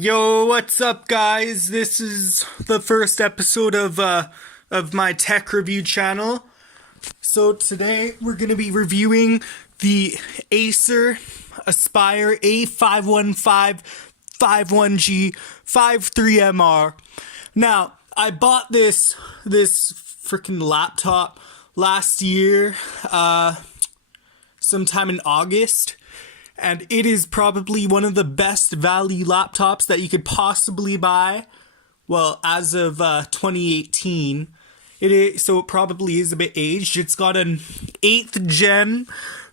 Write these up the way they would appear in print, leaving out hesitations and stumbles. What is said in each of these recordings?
Yo, what's up, guys? This is the first episode of my tech review channel. So today we're gonna be reviewing the Acer Aspire A515-51G-53MR. Now, I bought this freaking laptop last year, sometime in August. And it is probably one of the best value laptops that you could possibly buy. Well, as of 2018. So it probably is a bit aged. It's got an 8th gen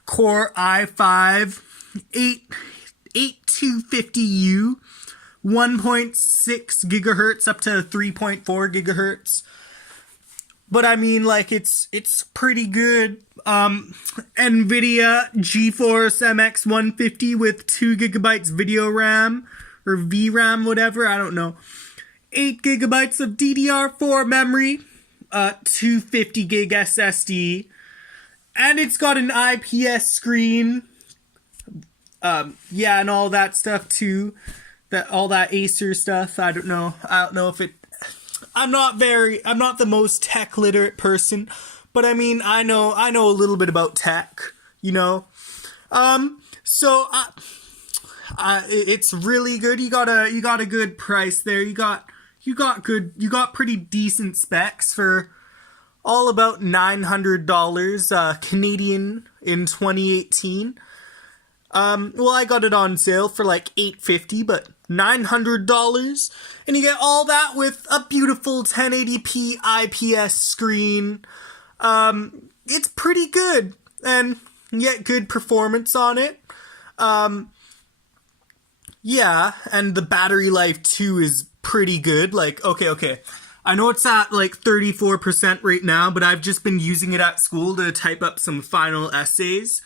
Core i5 8250U, 1.6 gigahertz up to 3.4 gigahertz. But I mean, like, it's pretty good. NVIDIA GeForce MX 150 with 2 gigabytes video RAM, or VRAM, whatever, I don't know. 8 gigabytes of DDR4 memory, 250 gig SSD, and it's got an IPS screen. Yeah, and all that stuff too. All that Acer stuff. I don't know if it. I'm not the most tech literate person, but I mean, I know a little bit about tech, you know. So it's really good. You got a good price there. You got pretty decent specs for all about $900 Canadian in 2018. Well, I got it on sale for like $850, but $900, and you get all that with a beautiful 1080p IPS screen. It's pretty good, and you get good performance on it. Yeah, and the battery life too is pretty good. Like, okay. I know it's at like 34% right now, but I've just been using it at school to type up some final essays.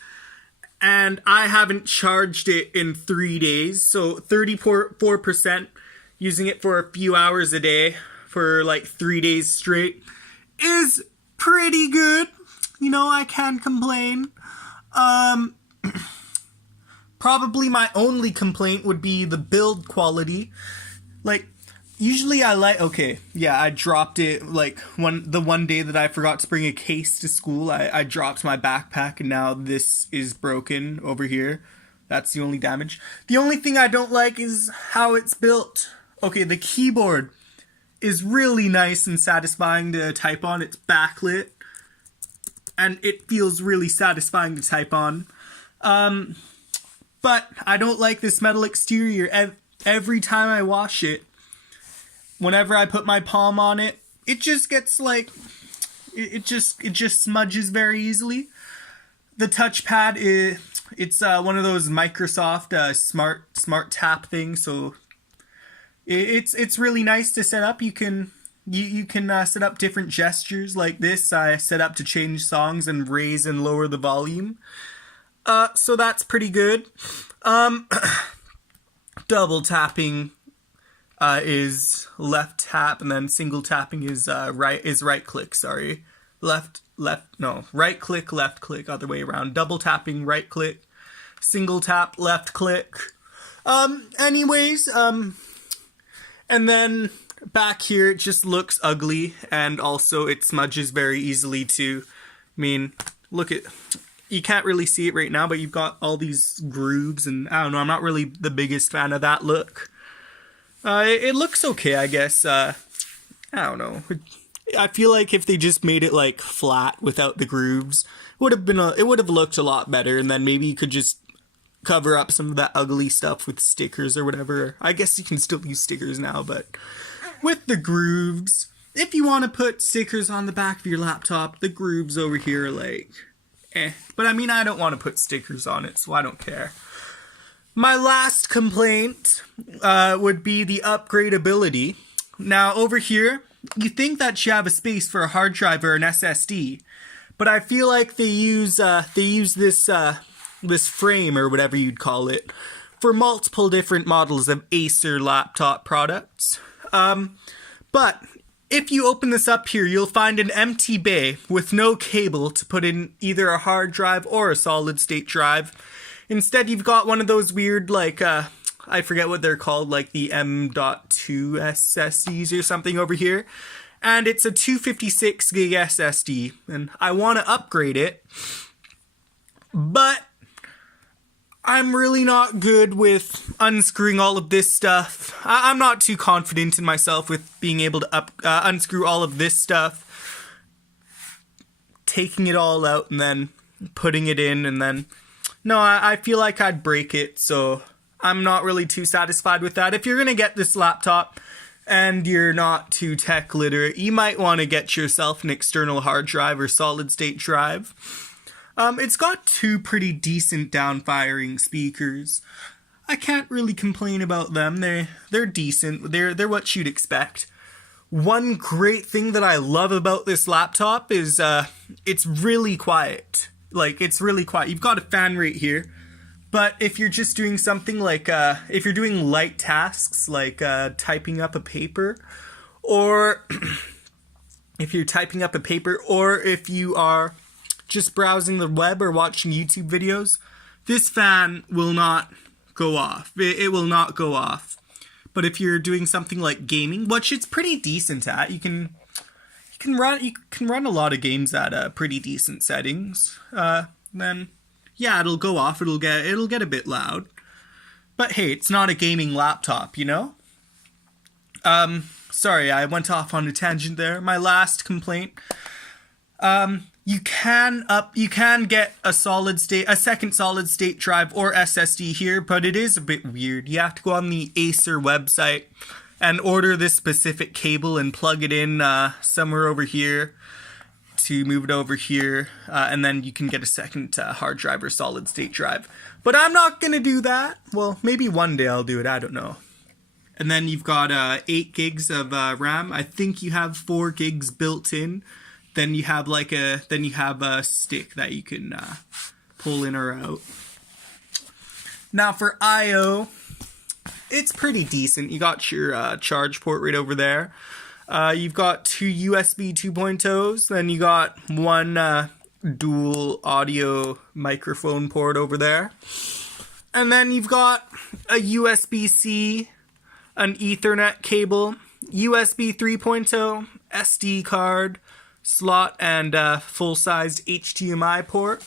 And I haven't charged it in 3 days, so 34%, using it for a few hours a day for like 3 days straight is pretty good. You know, I can't complain. Probably my only complaint would be the build quality. Like, usually I dropped it like the one day that I forgot to bring a case to school. I dropped my backpack, and now this is broken over here. That's the only damage. The only thing I don't like is how it's built. Okay, the keyboard is really nice and satisfying to type on. It's backlit, and it feels really satisfying to type on. But I don't like this metal exterior. Every time I wash it, whenever I put my palm on it, it just gets like, it just smudges very easily. The touchpad it's one of those Microsoft smart tap things, so it's really nice to set up. You can set up different gestures like this. I set up to change songs and raise and lower the volume. So that's pretty good. Double tapping is left tap, and then single tapping is right click. Sorry, right click, left click, other way around. Double tapping, right click, single tap, left click. Anyways, and then back here it just looks ugly, and also it smudges very easily too. I mean, you can't really see it right now, but you've got all these grooves, and I don't know, I'm not really the biggest fan of that look. It looks okay, I guess. I don't know. I feel like if they just made it like flat without the grooves, it would have looked a lot better, and then maybe you could just cover up some of that ugly stuff with stickers or whatever. I guess you can still use stickers now, but with the grooves, if you want to put stickers on the back of your laptop, the grooves over here are like, But I mean, I don't want to put stickers on it, so I don't care. My last complaint would be the upgradability. Now, over here, you think that you have a space for a hard drive or an SSD, but I feel like they use this frame, or whatever you'd call it, for multiple different models of Acer laptop products. But if you open this up here, you'll find an empty bay with no cable to put in either a hard drive or a solid state drive. Instead, you've got one of those weird, like, I forget what they're called, like the M.2 SSDs or something over here. And it's a 256 gig SSD, and I want to upgrade it, but I'm really not good with unscrewing all of this stuff. I'm not too confident in myself with being able to unscrew all of this stuff, taking it all out and then putting it in, and then, no, I feel like I'd break it, so I'm not really too satisfied with that. If you're going to get this laptop and you're not too tech literate, you might want to get yourself an external hard drive or solid state drive. It's got two pretty decent down-firing speakers. I can't really complain about them. They're decent. They're what you'd expect. One great thing that I love about this laptop is it's really quiet. Like, it's really quiet. You've got a fan right here. But if you're just doing something like, if you're doing light tasks like typing up a paper, or if you're typing up a paper, or if you are just browsing the web or watching YouTube videos, this fan will not go off. It will not go off. But if you're doing something like gaming, which it's pretty decent at, you can run a lot of games at pretty decent settings. Then yeah, it'll go off. It'll get a bit loud. But hey, it's not a gaming laptop, you know? Sorry, I went off on a tangent there. My last complaint. You can get a second solid state drive or SSD here, but it is a bit weird. You have to go on the Acer website and order this specific cable and plug it in somewhere over here to move it over here, and then you can get a second hard drive or solid state drive. But I'm not gonna do that. Well, maybe one day I'll do it, I don't know. And then you've got 8 gigs of RAM. I think you have 4 gigs built in. Then you have a stick that you can pull in or out. Now for I/O, it's pretty decent. You got your charge port right over there. You've got 2 USB 2.0s, then you got one dual audio microphone port over there. And then you've got a USB-C, an Ethernet cable, USB 3.0, SD card, slot, and full-sized HDMI port.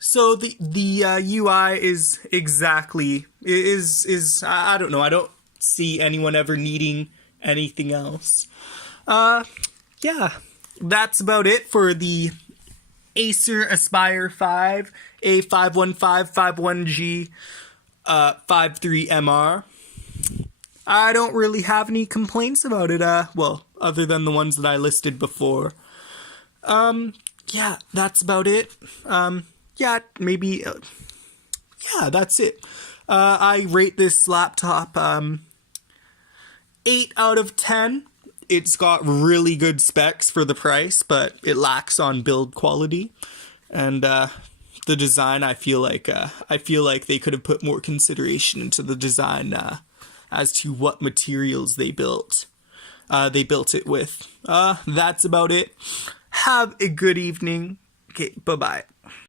So the UI is exactly, I don't know, I don't see anyone ever needing anything else. Yeah, that's about it for the Acer Aspire 5 A515-51G-53MR. I don't really have any complaints about it, well, other than the ones that I listed before. Yeah, that's about it. Yeah, maybe, yeah, that's it. I rate this laptop, 8 out of 10. It's got really good specs for the price, but it lacks on build quality. And the design, I feel like they could have put more consideration into the design as to what materials they built it with. That's about it. Have a good evening. Okay, bye-bye.